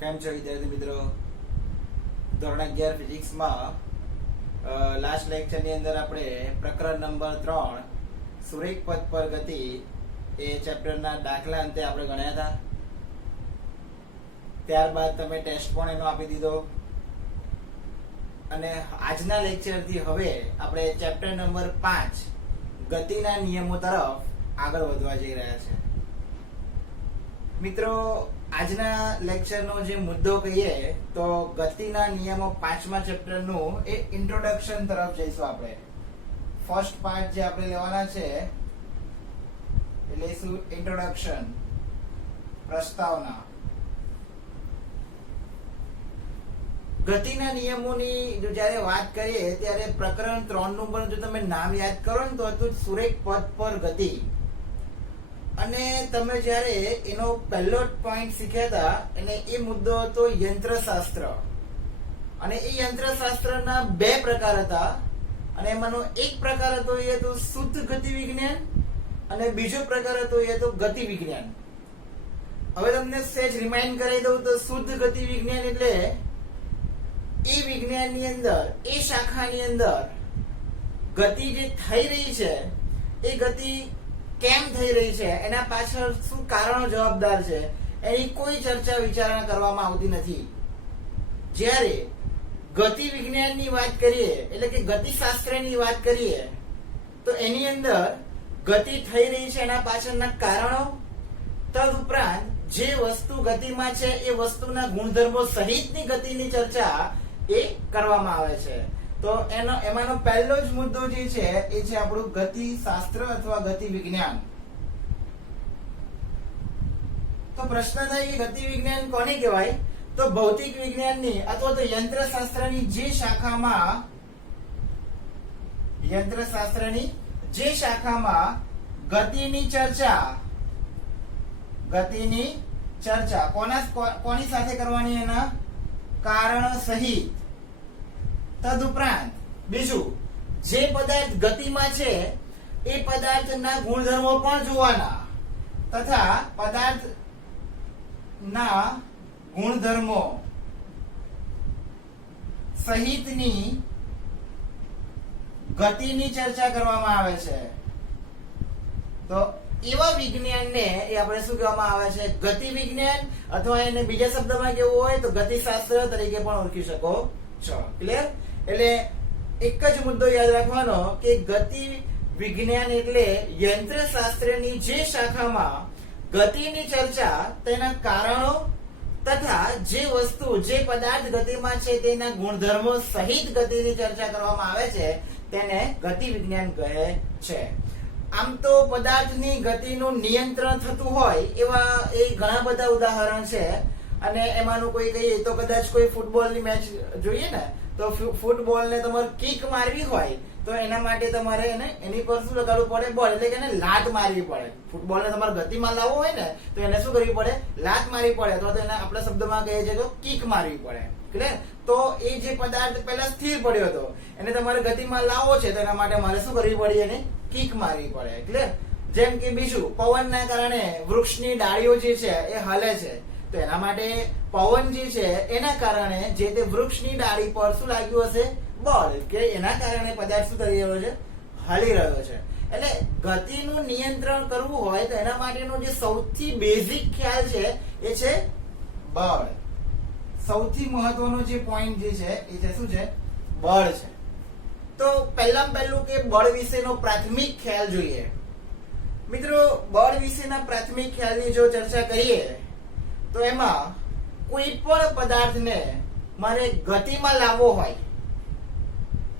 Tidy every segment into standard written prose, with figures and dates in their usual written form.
કેમ છો વિદ્યાર્થી મિત્રો? ધોરણ 11 ફિઝિક્સમાં લાસ્ટ લેક્ચરની અંદર આપણે પ્રકરણ નંબર 3 સુરેખ પથ પર ગતિ એ ચેપ્ટરના દાખલા અંતે આપણે ગણ્યા હતા. ત્યારબાદ તમે ટેસ્ટ પણ એનો આપી દીધો અને આજના લેક્ચરથી હવે આપણે ચેપ્ટર નંબર 5 ગતિના નિયમો તરફ આગળ વધવા જઈ રહ્યા છે. મિત્રો, આજના લેક્ચરનો જે મુદ્દો કહીએ તો ગતિના નિયમો 5મા ચેપ્ટરનું એ ઇન્ટ્રોડક્શન તરફ જઈશું. આપણે ફર્સ્ટ પાર્ટ જે આપણે લેવાના છે એટલે શું? ઇન્ટ્રોડક્શન, પ્રસ્તાવના. ગતિના નિયમોની જ્યારે વાત કરીએ ત્યારે પ્રકરણ 3 નું પણ જો તમે નામ યાદ કરો ને તો હતું સુરેખ પથ પર ગતિ. અને તમે જ્યારે એનો પહેલો પોઈન્ટ શીખ્યા હતા અને એ મુદ્દો હતો યંત્રશાસ્ત્ર. અને એ યંત્રશાસ્ત્રના બે પ્રકાર હતા અને એમાંનો એક પ્રકાર હતો એ હતો શુદ્ધ ગતિ વિજ્ઞાન અને બીજો પ્રકાર હતો એ હતો ગતિ વિજ્ઞાન. હવે તમને સહેજ રિમાઇન્ડ કરાવી દઉં તો શુદ્ધ ગતિ વિજ્ઞાન એટલે એ વિજ્ઞાનની અંદર, એ શાખાની અંદર ગતિ જે થઈ રહી છે એ ગતિ કેમ થઈ રહી છે, એના પાછળ શું કારણો જવાબદાર છે, એની કોઈ ચર્ચા વિચારણા કરવામાં આવતી નથી. જ્યારે ગતિ વિજ્ઞાનની વાત કરીએ એટલે કે ગતિશાસ્ત્રની વાત કરીએ તો એની અંદર ગતિ થઈ રહી છે એના પાછળના કારણો, તદુપરાંત જે વસ્તુ ગતિમાં છે એ વસ્તુના ગુણધર્મો સહિતની ગતિની ચર્ચા એ કરવામાં આવે છે. તો એમાંનો પહેલો જ મુદ્દો જે છે એ છે આપણું ગતિશાસ્ત્ર અથવા ગતિ વિજ્ઞાન. તો પ્રશ્ન થાય કે ગતિ વિજ્ઞાન કોને કહેવાય? તો ભૌતિક વિજ્ઞાનની અથવા તો યંત્રશાસ્ત્રની જે શાખામાં ગતિની ચર્ચા કોની સાથે કરવાની? એના કારણ સહિત. તદુપરાંત બીજું, જે પદાર્થ ગતિમાં છે એ પદાર્થના ગુણધર્મો પણ જોવાના તથા પદાર્થના ગુણધર્મો સહિતની ગતિની ચર્ચા કરવામાં આવે છે. તો એવા વિજ્ઞાનને એ આપણે શું કહેવામાં આવે છે? ગતિ વિજ્ઞાન, અથવા એને બીજા શબ્દમાં કેવું હોય તો ગતિશાસ્ત્ર તરીકે પણ ઓળખી શકો છો. ક્લિયર? એટલે એક જ મુદ્દો યાદ રાખવાનો કે ગતિ વિજ્ઞાન એટલે યંત્રશાસ્ત્રની જે શાખામાં ગતિની ચર્ચા, તેના કારણો તથા જે વસ્તુ, જે પદાર્થ ગતિમાં છે તેના ગુણધર્મો સહિત ગતિની ચર્ચા કરવામાં આવે છે તેને ગતિ વિજ્ઞાન કહે છે. આમ તો પદાર્થની ગતિનું નિયંત્રણ થતું હોય એવા એ ઘણા બધા ઉદાહરણ છે અને એમાંનું કોઈ કહીએ તો કદાચ કોઈ ફૂટબોલની મેચ જોઈએ ને તો ફૂટબોલને તમારે કિક મારવી હોય તો એના માટે તમારે એની પર શું લગાડવું પડે? બોલ. એટલે કે એને લાત મારવી પડે. ફૂટબોલને તમારે ગતિમાં લાવવો હોય ને તો એને શું કરવી પડે? લાત મારવી પડે, અથવા તો એને આપણા શબ્દમાં કહીએ છીએ તો કિક મારવી પડે. ક્લિયર? તો એ જે પદાર્થ પહેલા સ્થિર પડ્યો હતો એને તમારે ગતિમાં લાવવો છે તો એના માટે મારે શું કરવી પડે? એને કિક મારવી પડે. ક્લિયર? જેમ કે બીજું, પવનના કારણે વૃક્ષની ડાળીઓ જે છે એ હલે છે તો એના માટે પવન જે છે એના કારણે જે તે વૃક્ષની ડાળી પર શું લાગ્યું હશે? બળ. કે એના કારણે પદાર્થ શું કરી રહ્યો છે? હલી રહ્યો છે. એટલે ગતિનું નિયંત્રણ કરવું હોય તો એના માટેનો જે સૌથી બેઝિક ખ્યાલ છે એ છે બળ. સૌથી મહત્વનો જે પોઈન્ટ જે છે એ છે શું છે? બળ છે. તો પહેલું કે બળ વિશેનો પ્રાથમિક ખ્યાલ જોઈએ. મિત્રો, બળ વિશેના પ્રાથમિક ખ્યાલની જો ચર્ચા કરીએ તો એમાં કોઈ પણ પદાર્થને મારે ગતિમાં લાવવો હોય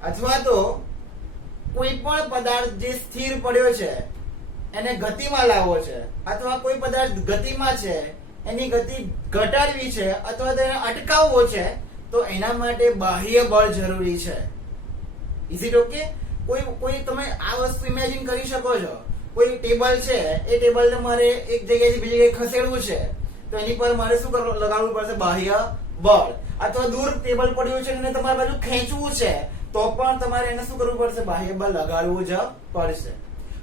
અથવા તો કોઈ પણ પદાર્થ જે સ્થિર પડ્યો છે એને ગતિમાં લાવવો છે, અથવા કોઈ પદાર્થ ગતિમાં છે એની ગતિ ઘટાડવી છે અથવા તો એને અટકાવવો છે તો એના માટે બાહ્ય બળ જરૂરી છે. Is it okay? કોઈ તમે આ વસ્તુ ઇમેજિન કરી શકો છો. કોઈ ટેબલ છે, એ ટેબલને મારે એક જગ્યાએથી બીજી જગ્યાએ ખસેડવું છે તો એની પર મારે શું લગાડવું પડશે? બાહ્ય બળ. અથવા દૂર ટેબલ પડ્યું છે અને તમારે બાજુ ખેંચવું છે તો પણ તમારે એને શું કરવું પડશે? બાહ્ય બળ લગાડવું જ પડશે.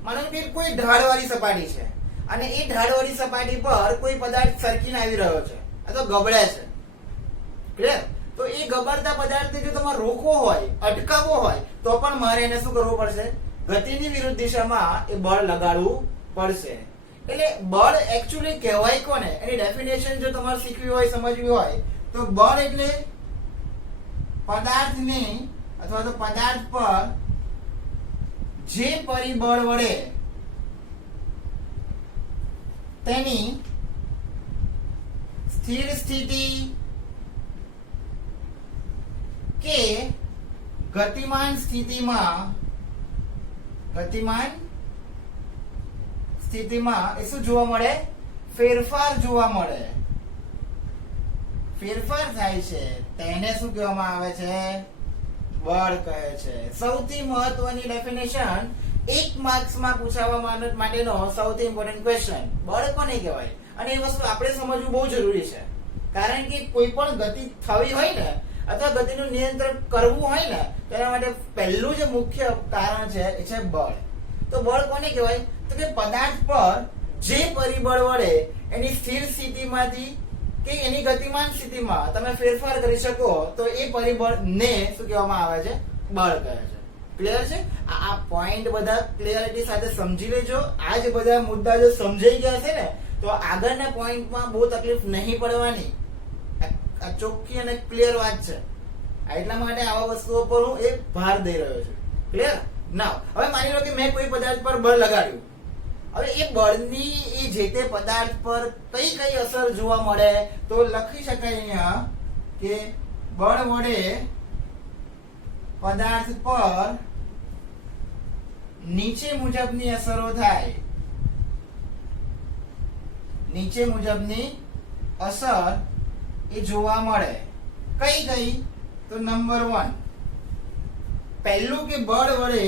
માનો કે કોઈ ઢાળવાળી સપાટી છે અને એ ઢાળવાળી સપાટી પર કોઈ પદાર્થ સરકીને આવી રહ્યો છે અથવા ગબડે છે ક્લિયર? તો એ ગબડતા પદાર્થને જો તમારે રોકવો હોય, અટકાવવો હોય, તો પણ મારે એને શું કરવું પડશે? ગતિની વિરુદ્ધ દિશામાં એ બળ લગાડવું પડશે. એટલે બળ એકચ્યુઅલી કહેવાય કોને? એની ડેફિનેશન જો તમારે શીખવી હોય, સમજવી હોય, તો બળ એટલે પદાર્થને અથવા તો પદાર્થ પર જે પરિબળ વડે તેની સ્થિર સ્થિતિ કે ગતિમાન સ્થિતિમાં એ શું જોવા મળે? ફેરફાર જોવા મળે. ફેરફાર થાય છે તેને શું કહેવામાં આવે છે? બળ કહે છે. સૌથી મહત્વની ડેફિનેશન, 1 માર્ક્સમાં પૂછાવા માટેનો સૌથી ઇમ્પોર્ટન્ટ ક્વેશ્ચન, બળ કોને કહેવાય? અને એ વસ્તુ આપણે સમજવું બહુ જરૂરી છે. કારણ કે કોઈ પણ ગતિ થવી હોય ને, અથવા ગતિનું નિયંત્રણ કરવું હોય ને, તેના માટે પહેલું જે મુખ્ય કારણ છે એ છે બળ. તો બળ કોને કહેવાય? તો કે પદાર્થ પર જે પરિબળ વડે એની સ્થિર સ્થિતિમાંથી કે એની ગતિમાન સ્થિતિમાં તમે ફેરફાર કરી શકો, તો એ પરિબળને શું કહેવામાં આવે છે? બળ કહે છે. ક્લિયર છે? આ પોઈન્ટ બધા ક્લિયરિટી સાથે સમજી લેજો. આ જે બધા મુદ્દા જો સમજાઈ ગયા છે ને, તો આગળના પોઈન્ટમાં બહુ તકલીફ નહીં પડવાની. આ ચોખ્ખી અને ક્લિયર વાત છે. એટલા માટે આવા વસ્તુઓ પર હું એક ભાર દઈ રહ્યો છું. ક્લિયર? નાવ હવે માની લો કે મેં કોઈ પદાર્થ પર બળ લગાડ્યું. હવે એ બળની એ જે તે પદાર્થ પર કઈ કઈ અસર જોવા મળે, તો લખી શકાય અહીંયા કે બળ વડે પદાર્થ પર નીચે મુજબની અસરો થાય. નીચે મુજબની અસર એ જોવા મળે. કઈ કઈ? તો નંબર 1, પહેલું કે બળ વડે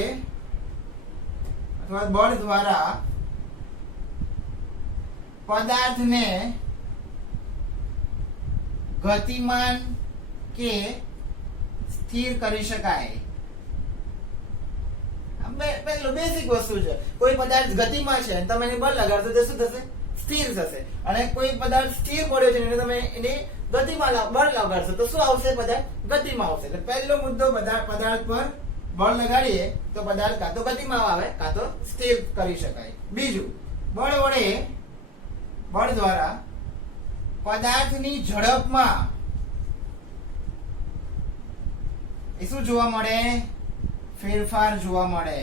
અથવા બળ દ્વારા પદાર્થને ગતિમાન કે સ્થિર કરી શકાય. પહેલું બેઝિક વસ્તુ છે. કોઈ પદાર્થ ગતિમાં છે અને તમે એને બળ લગાડશો તો શું થશે? સ્થિર થશે. અને કોઈ પદાર્થ સ્થિર પડ્યો છે અને તમે એને ગતિમાં બળ લગાડશો તો શું આવશે? પદાર્થ ગતિમાં આવશે. એટલે પહેલો મુદ્દો, પદાર્થ પર બળ લગાડીએ તો પદાર્થ કાં તો ગતિમાં આવે કાં તો સ્થિર કરી શકાય. બીજું, બળ દ્વારા પદાર્થની ઝડપમાં એ શું જોવા મળે? ફેરફાર જોવા મળે.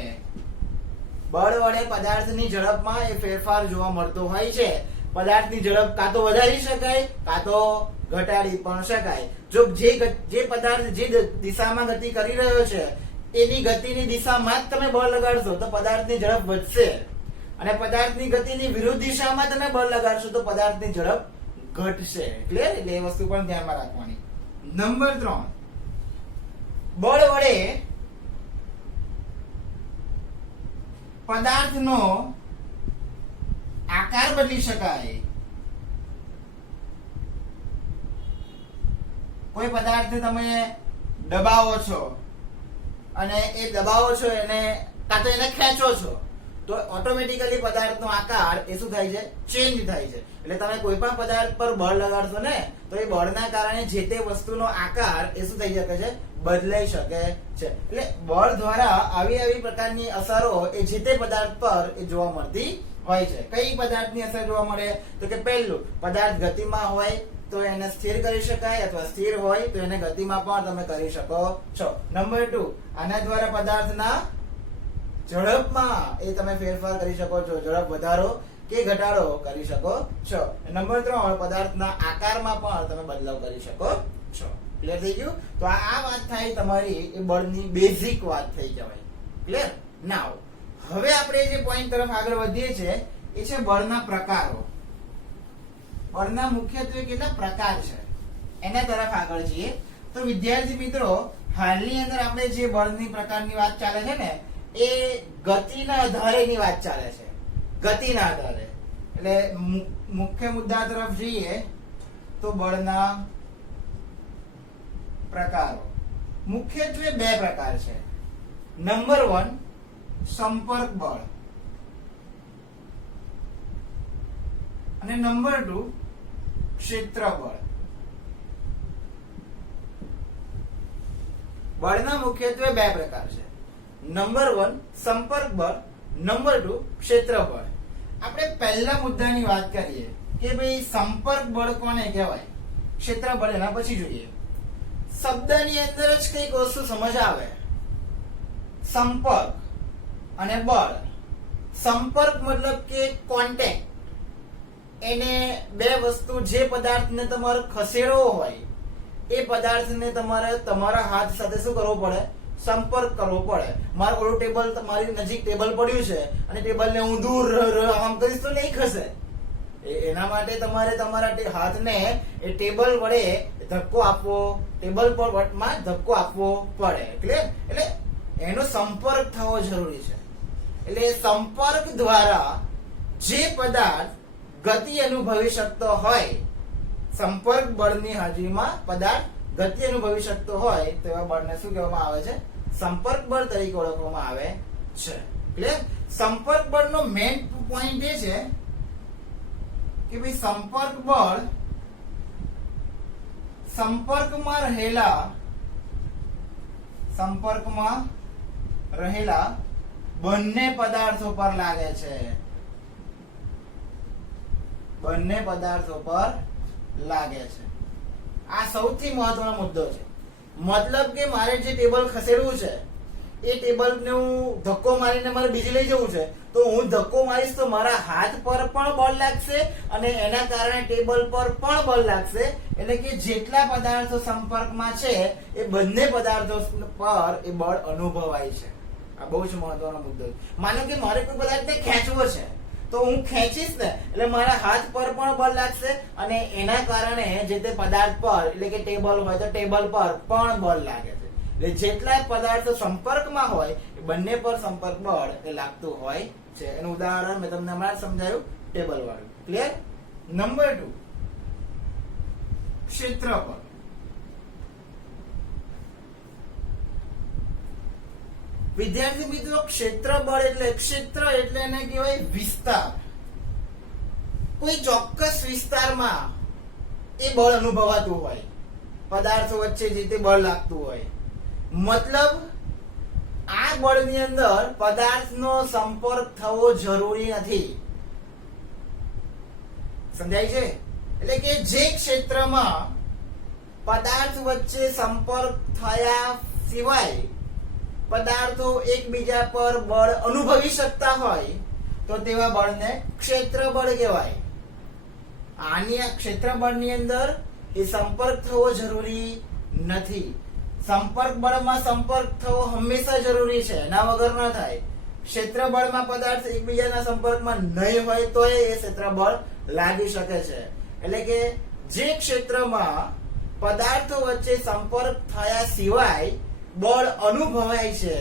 બળ વડે પદાર્થની ઝડપમાં એ ફેરફાર જોવા મળતો હોય છે. પદાર્થની ઝડપ કાં તો વધારી શકાય કાં તો ઘટાડી પણ શકાય. જો જે પદાર્થ જે દિશામાં ગતિ કરી રહ્યો છે એની ગતિની દિશામાં જ તમે બળ લગાડશો તો પદાર્થની ઝડપ વધશે, અને પદાર્થની ગતિની વિરુદ્ધ દિશામાં તમે બળ લગાડશો તો પદાર્થની ઝડપ ઘટશે. ક્લિયર? એટલે એ વસ્તુ પણ ધ્યાનમાં રાખવાની. નંબર 3, બળ વડે પદાર્થનો આકાર બદલી શકાય. કોઈ પદાર્થને તમે દબાવો છો અને એ દબાવો છો એને કાં તો એને ખેંચો છો તો ઓટોમેટિકલી પદાર્થનો આકાર એ શું થાય છે? ચેન્જ થાય છે. એટલે તમે કોઈ પણ પદાર્થ પર બળ લગાડશો ને તો એ બળના કારણે જે તે વસ્તુનો આકાર એ શું થઈ શકે છે? બદલાઈ શકે છે. એટલે બળ દ્વારા આવી પ્રકારની અસરો એ જે તે પદાર્થ પર એ જોવા મળતી હોય છે. કઈ પદાર્થની અસર જોવા મળે? તો કે પહેલું, પદાર્થ ગતિમાં હોય તો એને સ્થિર કરી શકાય, અથવા સ્થિર હોય તો એને ગતિમાં પણ તમે કરી શકો છો. નંબર 2, આના દ્વારા પદાર્થના ઝડપમાં એ તમે ફેરફાર કરી શકો છો. ઝડપ વધારો કે ઘટાડો કરી શકો છો. નંબર 3, પદાર્થના આકારમાં પણ તમે બદલાવ કરી શકો છો. ક્લિયર થઈ ગયું? તો આ વાત થાય તમારી એ બળની બેઝિક વાત થઈ જવાય. ક્લિયર? નાવ હવે આપણે જે પોઈન્ટ તરફ આગળ વધીએ છીએ એ છે બળના પ્રકારો. બળના મુખ્યત્વે કેટલા પ્રકાર છે એના તરફ આગળ જઈએ. તો વિદ્યાર્થી મિત્રો, હાલની અંદર આપણે જે બળની પ્રકારની વાત ચાલે છે ને એ ગતિના આધારેની વાત ચાલે છે. ગતિના આધારે એટલે મુખ્ય મુદ્દા તરફ જઈએ તો બળના પ્રકારો મુખ્યત્વે 2 પ્રકાર છે. નંબર 1, સંપર્ક બળ, અને નંબર 2, ક્ષેત્ર બળ. બળના મુખ્યત્વે બે પ્રકાર છે. નંબર 1 સંપર્ક બળ, નંબર 2 ક્ષેત્ર બળ. આપણે પહેલા મુદ્દાની વાત કરીએ કે ભાઈ સંપર્ક બળ કોને કહેવાય, ક્ષેત્ર બળ એના પછી જોઈએ. શબ્દની અંદર જ કઈક વસ્તુ સમજ આવે. સંપર્ક અને બળ. સંપર્ક મતલબ કે કોન્ટેક્ટ, એને બે વસ્તુ, જે પદાર્થને તમારે ખસેડવો હોય એ પદાર્થને તમારે તમારા હાથ સાથે શું કરવો પડે, સંપર્ક કરવો પડે. મારું ઓલું ટેબલ તમારી નજીક ટેબલ પડ્યું છે અને ટેબલને હું દૂર આમ કરીશ તો નહીં ખસે. એના માટે તમારે તમારા હાથને એ ટેબલ વડે ધક્કો આપવો, ટેબલ પર માં ધક્કો આપવો પડે. એટલે એનો સંપર્ક થવો જરૂરી છે. એટલે સંપર્ક દ્વારા જે પદાર્થ ગતિ અનુભવી શકતો હોય, સંપર્ક બળની હાજરીમાં પદાર્થ ગતિ અનુભવી શકતો હોય તેવા બળને શું કહેવામાં આવે છે, સંપર્ક બળ તરીકે ઓળખવામાં આવે છે. એટલે સંપર્ક બળનો મેઇન પોઈન્ટ એ છે કે ભાઈ સંપર્ક બળ સંપર્કમાં રહેલા બંને પદાર્થો પર લાગે છે. બંને પદાર્થો પર લાગે છે. આ સૌથી મહત્વનો મુદ્દો છે. મતલબ કે મારે જે ટેબલ ખસેડવું છે એ ટેબલને હું ધક્કો મારીને મારે બીજી લઈ જવું છે, તો હું ધક્કો મારીશ તો મારા હાથ પર પણ બળ લાગશે અને એના કારણે ટેબલ પર પણ બળ લાગશે. એટલે કે જેટલા પદાર્થો સંપર્કમાં છે એ બંને પદાર્થો પર એ બળ અનુભવાય છે. આ બહુ જ મહત્વનો મુદ્દો છે. માનો કે મારે કોઈ પદાર્થને ખેંચવો છે તો હું ખેંચીશ ને એટલે મારા હાથ પર પણ બળ લાગશે અને એના કારણે જે તે પદાર્થ પર, એટલે કે ટેબલ હોય તો ટેબલ પર પણ બળ લાગે છે. એટલે જેટલા પદાર્થો સંપર્કમાં હોય એ બંને પર સંપર્ક બળ એ લાગતું હોય છે. એનું ઉદાહરણ મેં તમને હમણાં સમજાયું, ટેબલ વાળું. ક્લિયર? નંબર 2 ક્ષેત્રબળ. વિદ્યાર્થી મિત્રો, ક્ષેત્રબળ એટલે, ક્ષેત્ર એટલે એને કહેવાય વિસ્તાર. કોઈ ચોક્કસ વિસ્તારમાં એ બળ અનુભવાતું હોય, પદાર્થો વચ્ચે જે તે બળ લાગતું હોય. મતલબ આ બળની અંદર પદાર્થનો સંપર્ક થવો જરૂરી નથી. સમજાય છે? એટલે કે જે ક્ષેત્રમાં પદાર્થ વચ્ચે સંપર્ક થયા સિવાય પદાર્થો એકબીજા પર બળ અનુભવી શકતા હોય તો તેવા બળને ક્ષેત્રબળ કહેવાય. આની ક્ષેત્રબળની અંદર એ સંપર્ક થવો જરૂરી નથી. સંપર્ક બળમાં સંપર્ક થવો હંમેશા જરૂરી છે, એના વગર ન થાય. ક્ષેત્રબળમાં પદાર્થ એકબીજાના સંપર્કમાં નહીં હોય તો એ ક્ષેત્રબળ લાગી શકે છે. એટલે કે જે ક્ષેત્રમાં પદાર્થો વચ્ચે સંપર્ક થયા સિવાય બળ અનુભવાય છે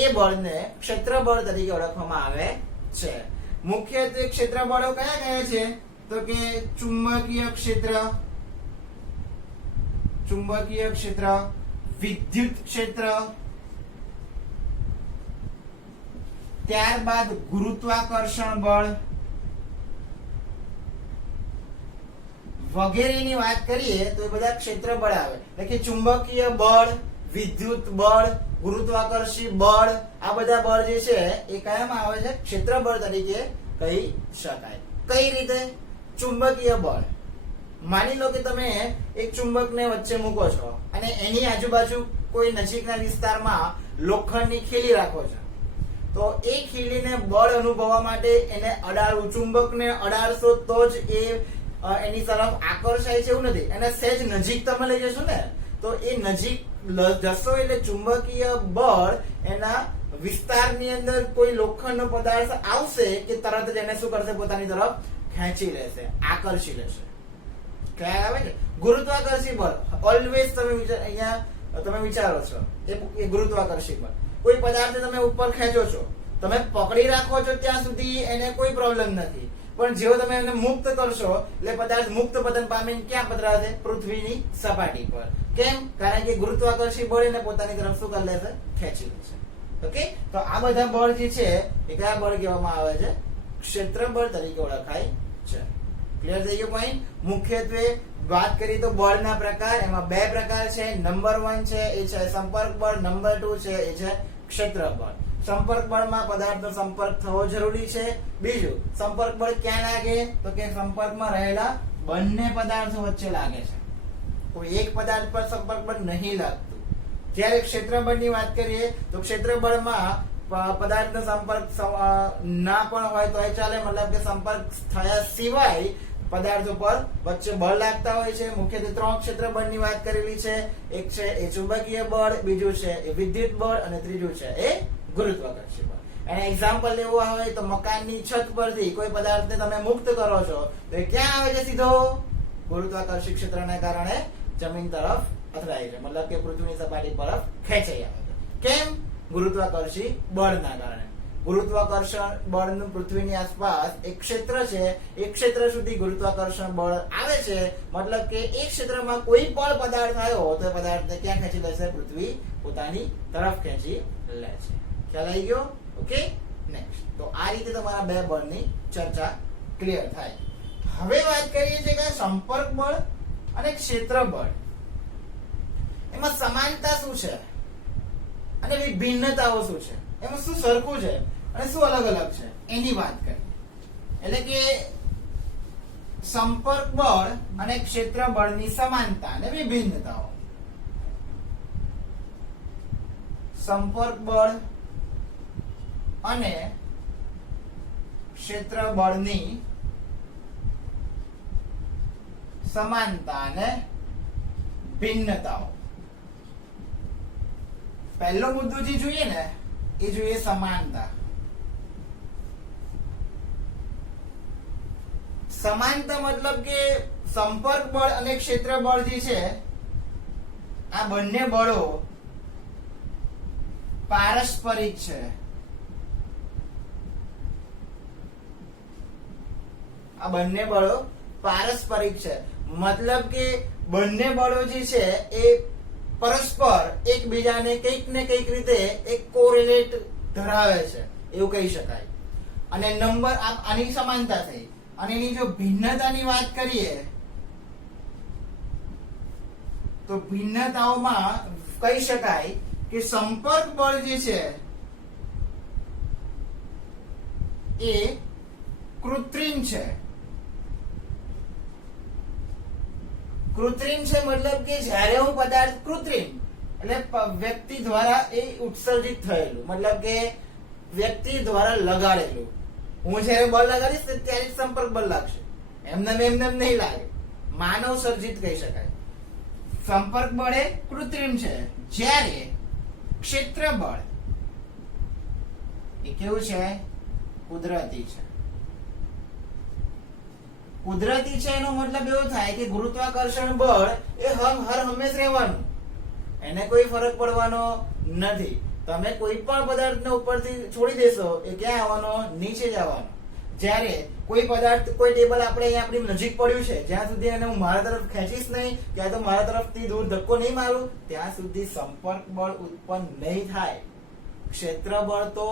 એ બળને ક્ષેત્રબળ તરીકે ઓળખવામાં આવે છે. મુખ્યત્વે ક્ષેત્રબળો કયા કયા છે તો કે ચુંબકીય ક્ષેત્ર, વિદ્યુત ક્ષેત્ર, ત્યારબાદ ગુરુત્વાકર્ષણ બળ વગેરેની વાત કરીએ તો એ બધા ક્ષેત્રબળ આવે. એટલે કે ચુંબકીય બળ, વિદ્યુત બળ, ગુરુત્વાકર્ષી બળ, આ બધા બળ જે છે એ કયામાં આવે છે, ક્ષેત્રબળ તરીકે કહી શકાય. કઈ રીતે? ચુંબકીય બળ, માની લો કે તમે એક ચુંબકને વચ્ચે મૂકો છો અને એની આજુબાજુ કોઈ નજીકના વિસ્તારમાં લોખંડની ખીલી રાખો છો, તો એ ખીલીને બળ અનુભવવા માટે એને અડાડવું, ચુંબકને અડાડશો તો જ એ એની તરફ આકર્ષાય છે એવું નથી. એને સહેજ નજીક તમે લઈ જશો ને તો એ નજીક જશો એટલે ચુંબકીય બળ એના વિસ્તારની અંદર કોઈ લોખંડનો પદાર્થ આવશે કે તરત જ એને શું કરશે, પોતાની તરફ ખેંચી લેશે, આકર્ષી લેશે. ખ્યાલ આવે છે? ગુરુત્વાકર્ષી બળ ઓલવેઝ તમે વિચારો છો એ ગુરુત્વાકર્ષી બળ. કોઈ પદાર્થ તમે ઉપર ખેંચો છો, તમે પકડી રાખો છો ત્યાં સુધી એને કોઈ પ્રોબ્લેમ નથી, પણ જેવો તમે એને મુક્ત કરશો એટલે પદાર્થ મુક્ત પતન પામીને ક્યાં પધરાશે? પૃથ્વીની સપાટી પર. કેમ? કારણ કે ગુરુત્વાકર્ષી બળ એને પોતાની તરફ શું કરી લેશે? ખેંચી લેશે. ઓકે, તો આ બધા બળ જે છે એ કયા બળ કહેવામાં આવે છે? ક્ષેત્રબળ તરીકે ઓળખાય છે. ક્લિયર થઈ ગયો પોઈન્ટ. મુખ્યત્વે વાત કરીએ તો બળના પ્રકાર, એમાં બે પ્રકાર છે. નંબર 1 છે એ છે સંપર્ક બળ, નંબર 2 છે એ છે ક્ષેત્ર બળ. સંપર્ક બળમાં પદાર્થનો સંપર્ક થવો જરૂરી છે. બીજું, સંપર્ક બળ ક્યાં લાગે તો કે સંપર્કમાં રહેલા બંને પદાર્થો વચ્ચે લાગે છે, કોઈ એક પદાર્થ પર સંપર્ક બળ નહીં લાગતું. જ્યારે ક્ષેત્ર બળની વાત કરીએ તો ક્ષેત્ર બળમાં પદાર્થનો સંપર્ક ના પણ હોય તો ચાલે, મતલબ કે સંપર્ક થયા સિવાય પદાર્થો પર વચ્ચે બળ લાગતા હોય છે. મુખ્યત્વે 3 ક્ષેત્ર બળની વાત કરેલી છે. એક છે એ ચુંબકીય બળ, બીજું છે એ વિદ્યુત બળ અને ત્રીજું છે એ ગુરુત્વાકર્ષી બળ. એને એક્ઝામ્પલ લેવું હોય તો મકાનની છત પરથી કોઈ પદાર્થને તમે મુક્ત કરો છો તો એ ક્યાં આવે છે? સીધો ગુરુત્વાકર્ષી ક્ષેત્રને કારણે જમીન તરફ અથડાય છે, મતલબ કે પૃથ્વીની સપાટી તરફ ખેંચાઈ આવે છે. કેમ? ગુરુત્વાકર્ષી બળના કારણે. ગુરુત્વાકર્ષણ બળનું પૃથ્વીની આસપાસ એક ક્ષેત્ર છે, એક ક્ષેત્ર સુધી ગુરુત્વાકર્ષણ બળ આવે છે, મતલબ કે એક ક્ષેત્રમાં કોઈ પણ પદાર્થ આવ્યો તો એ પદાર્થને ક્યાં ખેંચી લેશે? પૃથ્વી પોતાની તરફ ખેંચી લે છે. ખ્યાલ આવી ગયો? Okay, next. તો આ રીતે તમારા બે બળની ચર્ચા ક્લિયર થાય. હવે વાત કરીએ છીએ કે સંપર્ક બળ અને ક્ષેત્ર બળ, એમાં સમાનતા શું છે અને વિભિન્નતાઓ શું છે, એમાં શું સરખું છે અને શું અલગ અલગ છે એની વાત કરીએ. એટલે કે સંપર્ક બળ અને ક્ષેત્ર બળની સમાનતા અને વિભિન્નતાઓ. સંપર્ક બળ અને ક્ષેત્ર બળની સમાનતા અને ભિન્નતાઓ. પહેલો મુદ્દો જે જોઈએ ને એ જોઈએ સમાનતા. સમાનતા મતલબ કે સંપર્ક બળ અને ક્ષેત્ર બળ જે છે આ બંને બળો પારસ્પરિક છે. આ બંને બળો પારસ્પરિક છે, મતલબ કે બંને બળો જે છે એ પરસ્પર એકબીજાને કંઈક ને કંઈક રીતે એક કોરિલેટ ધરાવે છે એવું કહી શકાય. અને નંબર આની સમાનતા થઈ. અને એની જો ભિન્નતાની વાત કરીએ તો ભિન્નતાઓમાં કહી શકાય કે સંપર્ક બળ જે છે એ કૃત્રિમ છે. કૃત્રિમ છે મતલબ કે જ્યારે હું પદાર્થ કૃત્રિમ એટલે વ્યક્તિ દ્વારા એ ઉત્સર્જિત થયેલું, મતલબ કે વ્યક્તિ દ્વારા લગાડેલું. હું જ્યારે બળ લગાડીશ ત્યારે સંપર્ક બળ લાગશે, એમને નહીં લાગે. માનવ સર્જિત કહી શકાય. સંપર્ક બળ એ કૃત્રિમ છે, જ્યારે ક્ષેત્ર બળ એ કેવું છે? કુદરતી છે. કુદરતી છે એનો મતલબ એવો થાય કે ગુરુત્વાકર્ષણ બળ એ હર હંમેશ રહેવાનું, એને કોઈ ફરક પડવાનો નથી. તમે કોઈ પણ પદાર્થને ઉપરથી છોડી દેશો એ ક્યાં આવવાનો? નીચે જ આવવાનો. જ્યારે કોઈ પદાર્થ, કોઈ ટેબલ આપણે અહીંયા આપણી નજીક પડ્યું છે, જ્યાં સુધી એને હું મારા તરફ ખેંચીશ નહીં, ત્યાં તો મારા તરફથી દૂર ધક્કો નહીં મારું, ત્યાં સુધી સંપર્ક બળ ઉત્પન્ન નહીં થાય. ક્ષેત્ર બળ તો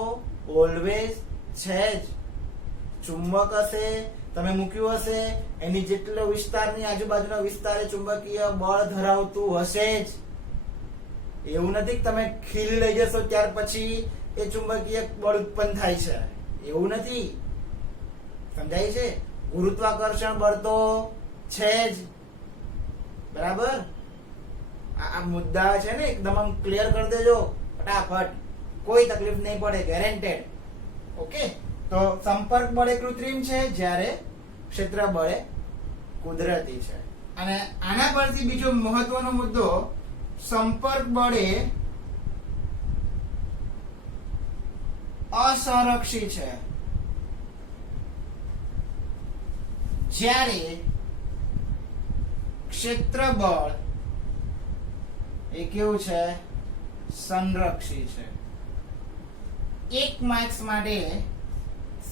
ઓલવેઝ છે જ. ચુંબક હશે, તમે મૂક્યું હશે, એની જેટલો વિસ્તારની આજુબાજુનો વિસ્તાર એ ચુંબકીય બળ ધરાવતું હશે જ. એવું નથી કે તમે ખીલ લઈ જશો ત્યાર પછી એ ચુંબકીય બળ ઉત્પન્ન થાય છે, એવું નથી. સમજાય છે? ગુરુત્વાકર્ષણ બળ તો છે જ. બરાબર? આ મુદ્દા છે ને એકદમ આમ ક્લિયર કરી દેજો ફટાફટ, કોઈ તકલીફ નહીં પડે, ગેરંટેડ. ઓકે, તો સંપર્ક બળ એ કૃત્રિમ છે, જ્યારે ક્ષેત્ર બળ એ કુદરતી છે. અને આના પરથી બીજો મહત્વનો મુદ્દો, સંપર્ક બળ એ અસંરક્ષી છે, જ્યારે ક્ષેત્ર બળ એ કેવું છે? સંરક્ષી છે. એક માર્ક્સ માટે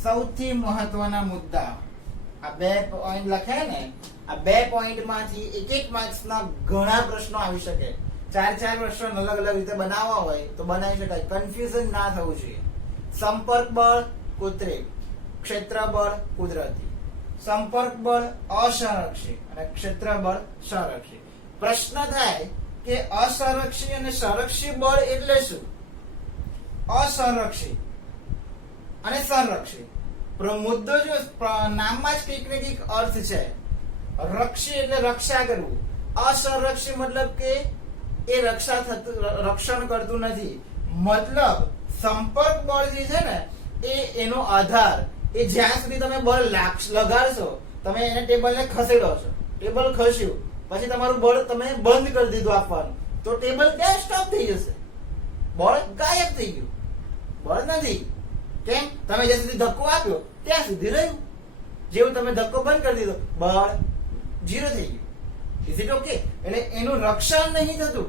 સૌથી મહત્વના મુદ્દા આ બે પોઈન્ટ લખ્યા ને, આ બે પોઈન્ટ માંથી એક માર્ક્સના ઘણા પ્રશ્નો આવી શકે. 4 પ્રશ્નો અલગ અલગ રીતે બનાવવા હોય તો બનાવી શકાય, કન્ફ્યુઝન ના થવું જોઈએ. સંપર્ક બળ કૃત્રિમ, ક્ષેત્ર બળ કુદરતી. સંપર્ક બળ અસંરક્ષી અને ક્ષેત્ર બળ સંરક્ષી. પ્રશ્ન થાય કે અસંરક્ષી અને સંરક્ષી બળ એટલે શું? અસંરક્ષી અને સંરક્ષી મુદ્દો જો નામમાં જ કંઈક ને કંઈક અર્થ છે. રક્ષી એટલે રક્ષા કરવું, અસંરક્ષી મતલબ કે એ રક્ષણ કરતું નથી. મતલબ સંપર્ક બળ જે છે ને એનો આધાર એ જ્યાં સુધી તમે બળ લગાડશો, તમે એને ટેબલને ખસેડો છો, ટેબલ ખસ્યું પછી તમારું બળ તમે બંધ કરી દીધું આપવાનું, તો ટેબલ ત્યાં સ્ટોપ થઈ જશે, બળ ગાયબ થઈ ગયું, બળ નથી. કેમ? તમે જ્યાં સુધી ધક્કો આપ્યો ત્યાં સુધી રહ્યું, જેવું તમે ધક્કો બંધ કરી દીધો બળ 0 થઈ ગયું. Is it okay? એટલે એનું રક્ષણ નહીં થતું.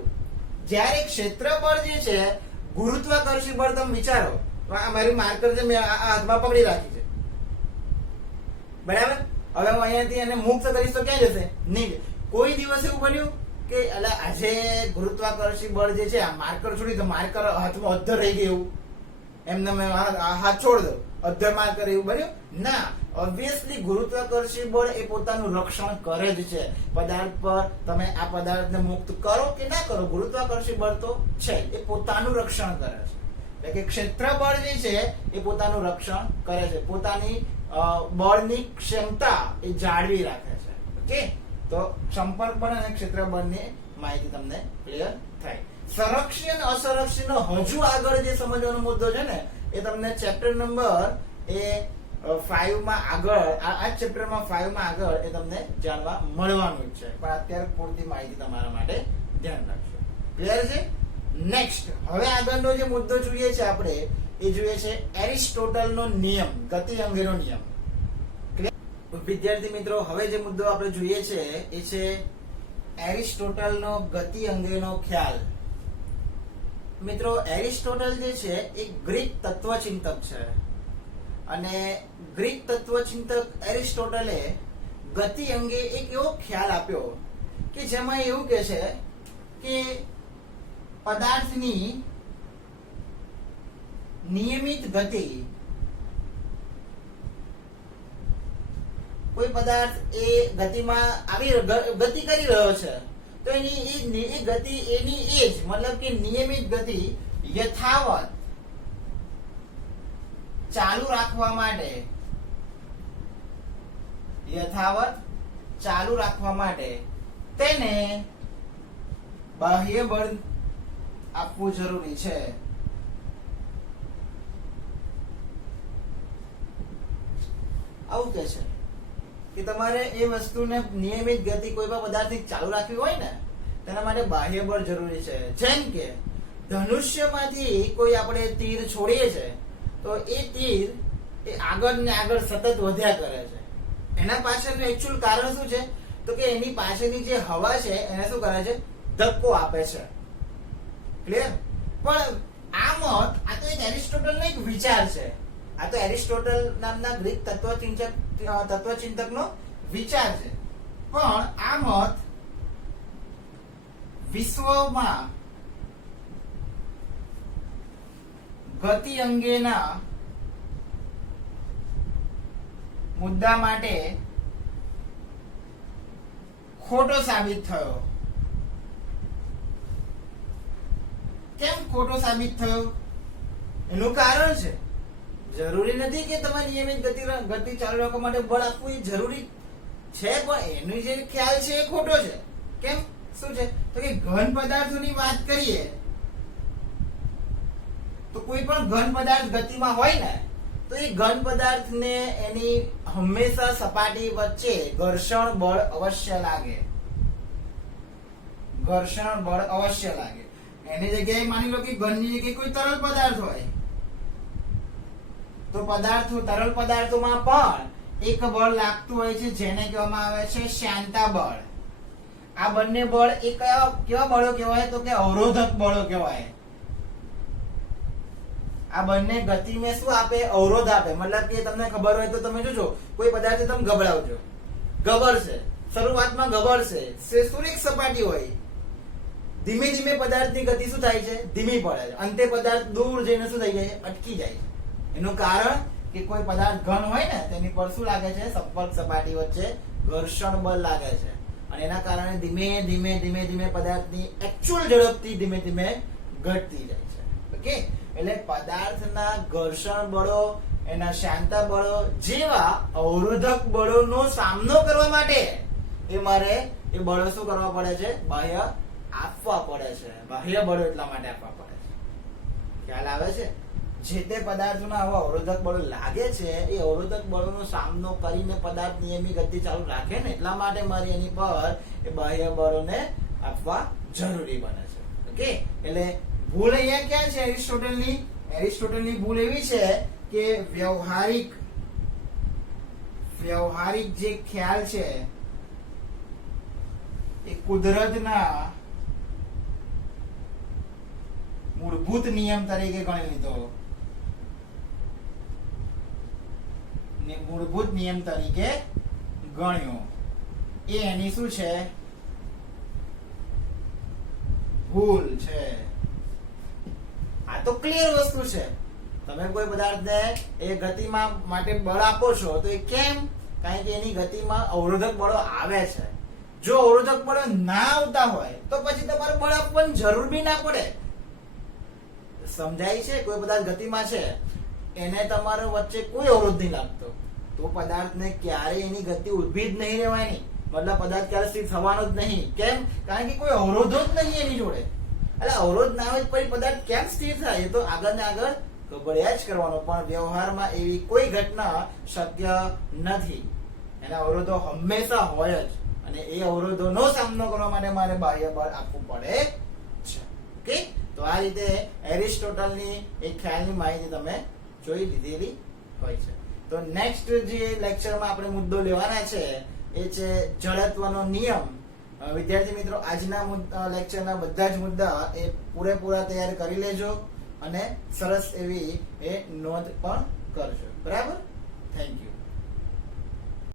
જ્યારે ક્ષેત્ર બળ જે છે, ગુરુત્વાકર્ષી બળ, તમે વિચારો, આ મારું માર્કર છે મેં આ હાથમાં પકડી રાખી છે, બરાબર? હવે હું અહીંયાથી એને મુક્ત કરીશ તો ક્યાં જશે? નહીં. કોઈ દિવસ એવું બન્યું કે આજે ગુરુત્વાકર્ષી બળ જે છે, આ માર્કર છોડી તો માર્કર હાથમાં અધ્ધર રહી ગયું, એમને મેં હાથ છોડ દો, અધ્ધર માર્કર, એવું બન્યું? ના. ઓબ્વિયસલી ગુરુત્વાકર્ષી બળ એ પોતાનું રક્ષણ કરે જ છે. પદાર્થ પર તમે આ પદાર્થને મુક્ત કરો કે ના કરો, ગુરુત્વાકર્ષી બળ તો છે, એ પોતાનું રક્ષણ કરે છે. એટલે કે ક્ષેત્ર બળ જે છે એ પોતાનું રક્ષણ કરે છે, પોતાની બળની ક્ષમતા એ જાળવી રાખે છે. ઓકે, તો સંપર્ક બળ અને ક્ષેત્ર બળની માહિતી તમને ક્લિયર થાય. સંરક્ષી અને અસંરક્ષી નો હજુ આગળ જે સમજવાનો મુદ્દો છે ને, એ તમને ચેપ્ટર નંબર 5 માં આગળ, આ ચેપ્ટરમાં 5 માં આગળ એ તમને જાણવા મળવાનું છે. પણ અત્યારે પૂરતી માહિતી તમારા માટે ધ્યાન રાખજો. ક્લિયર છે? નેક્સ્ટ, હવે આગળનો જે મુદ્દો જોઈએ છે આપણે, એ જોઈએ છે એરિસ્ટોટલનો નિયમ, ગતિ અંગેનો નિયમ. વિદ્યાર્થી મિત્રો, હવે જે મુદ્દો આપણે જોઈએ છે એ છે એરિસ્ટોટલનો ગતિ અંગેનો ખ્યાલ. મિત્રો, એરિસ્ટોટલ જે છે એ ગ્રીક તત્વચિંતક છે, અને ગ્રીક તત્વચિંતક એરિસ્ટોટલે ગતિ અંગે એક એવો ખ્યાલ આપ્યો કે જેમાં એવું કે છે કે પદાર્થની નિયમિત ગતિ, કોઈ પદાર્થ એ ગતિમાં ગતિ કરી રહ્યો છે તો એની એ ગતિ, એની એજ મતલબ કે નિયમિત ગતિ યથાવત ચાલુ રાખવા માટે તેને બાહ્ય બળ આપવું જરૂરી છે. આવું કે છે કે તમારે એ વસ્તુને નિયમિત ગતિ કોઈ પણ પદાર્થની ચાલુ રાખવી હોય ને, તેના માટે બાહ્ય બળ જરૂરી છે. જેમ કે ધનુષ્યમાંથી કોઈ આપણે તીર છોડીએ છે તો એ તીર એ આગળ ને આગળ સતત વધ્યા કરે છે. એના પાછળનું એકચ્યુઅલ કારણ શું છે? તો કે એની પાછળની જે હવા છે એને શું કરે છે? ધક્કો આપે છે. ક્લિયર? પણ આ મત, આ તો એક એરિસ્ટોટલનો એક વિચાર છે. આ તો એરિસ્ટોટલ નામના ગ્રીક તત્વચિંતકનો વિચાર છે. પણ આ મત વિશ્વમાં ગતિ અંગેના મુદ્દા માટે ખોટો સાબિત થયો. કેમ ખોટો સાબિત થયો? એનું કારણ છે, જરૂરી નથી કે તમારે નિયમિત ગતિ ચાલુ રાખવા માટે બળ આપવું એ જરૂરી છે, પણ એનો જે ખ્યાલ છે એ ખોટો છે. કેમ? શું છે? તો કે ઘન પદાર્થોની વાત કરીએ તો કોઈ પણ ઘન પદાર્થ ગતિમાં હોય ને, તો એ ઘન પદાર્થને એની હંમેશા સપાટી વચ્ચે ઘર્ષણ બળ અવશ્ય લાગે. એની જગ્યાએ માની લો કે ઘનની જગ્યાએ કોઈ તરલ પદાર્થ હોય, તો તરલ પદાર્થોમાં પણ એક બળ લાગતું હોય છે જેને કહેવામાં આવે છે શાંતા બળ. આ બંને બળ એ કેવા બળો કહેવાય? તો કે અવરોધક બળો કહેવાય. આ બંને ગતિમાં શું આપે? અવરોધ આપે. મતલબ કે તમને ખબર હોય તો તમે જોજો, કોઈ પદાર્થ તમે ગબડાવજો, ગબડશે, શરૂઆતમાં ગબડશે, સુરેખ સપાટી હોય, ધીમે ધીમે પદાર્થની ગતિ શું થાય છે? ધીમી પડે છે. અંતે પદાર્થ દૂર જઈને શું થઈ જાય? અટકી જાય છે. એનું કારણ કે કોઈ પદાર્થ ઘન હોય ને તેની પર શું લાગે છે? સંપર્ક સપાટી વચ્ચે ઘર્ષણ બળ લાગે છે અને એના કારણે ધીમે ધીમે ધીમે ધીમે પદાર્થની એકચ્યુઅલ ઝડપથી ધીમે ધીમે ઘટતી જાય છે. ઓકે, એટલે પદાર્થના ઘર્ષણ બળો, એના શાંતા બળો જેવા અવરોધક બળોનો સામનો કરવા માટે મારે એ બળો શું કરવા પડે છે? બાહ્ય આપવા પડે છે. બાહ્ય બળો એટલા માટે આપવા પડે છે. ખ્યાલ આવે છે? જે તે પદાર્થોના આવા અવરોધક બળો લાગે છે એ અવરોધક બળોનો સામનો કરીને પદાર્થ નિયમિત ગતિ ચાલુ રાખે ને એટલા માટે મારી એની પર એ બાહ્ય બળોને આપવા જરૂરી બને છે. ઓકે, એટલે ભૂલ અહીંયા ક્યાં છે? એરિસ્ટોટલની ભૂલ એવી છે કે વ્યવહારિક જે ખ્યાલ છે એ કુદરતના મૂળભૂત નિયમ તરીકે ગણી લીધો. મૂળભૂત નિયમ તરીકે ગણ્યો. એ એની શું છે? ભૂલ છે. આ તો ક્લિયર વસ્તુ છે. તમે કોઈ પદાર્થને એ ગતિમાં માટે બળ આપો છો તો એ કેમ? કારણ કે એની ગતિમાં અવરોધક બળો આવે છે. જો અવરોધક બળો ના આવતા હોય તો પછી તમારે બળ આપવાની જરૂર બી ના પડે. સમજાય છે? કોઈ પદાર્થ ગતિમાં છે એને તમારો વચ્ચે કોઈ અવરોધ નહીં લાગતો તો પદાર્થને ક્યારે એની ગતિ ઊભી જ નહીં રહેવાની. મતલબ પદાર્થ ક્યારે સ્થિર થવાનો જ નહીં. કેમ? કારણ કે કોઈ અવરોધો જ નહીં એની જોડે. એટલે અવરોધ ના હોય પછી પદાર્થ કેમ સ્થિર થાય? એ તો આગળ ને આગળ ગબડ્યા જ કરવાનો. પણ વ્યવહારમાં એવી કોઈ ઘટના શક્ય નથી. એના અવરોધો હંમેશા હોય જ અને એ અવરોધોનો સામનો કરવા માટે મારે બાહ્ય બળ આપવું પડે છે. ઓકે, તો આ રીતે એરિસ્ટોટલની એક ખ્યાલની માહિતી તમે જોઈ લીધેલી હોય છે. તો નેક્સ્ટ જે લેક્ચરમાં આપણે મુદ્દો લેવાના છે એ છે જડત્વનો નિયમ. વિદ્યાર્થી મિત્રો, આજના લેક્ચરના બધા જ મુદ્દા એ પૂરેપૂરા તૈયાર કરી લેજો અને સરસ એવી એ નોંધ પણ કરજો. બરાબર?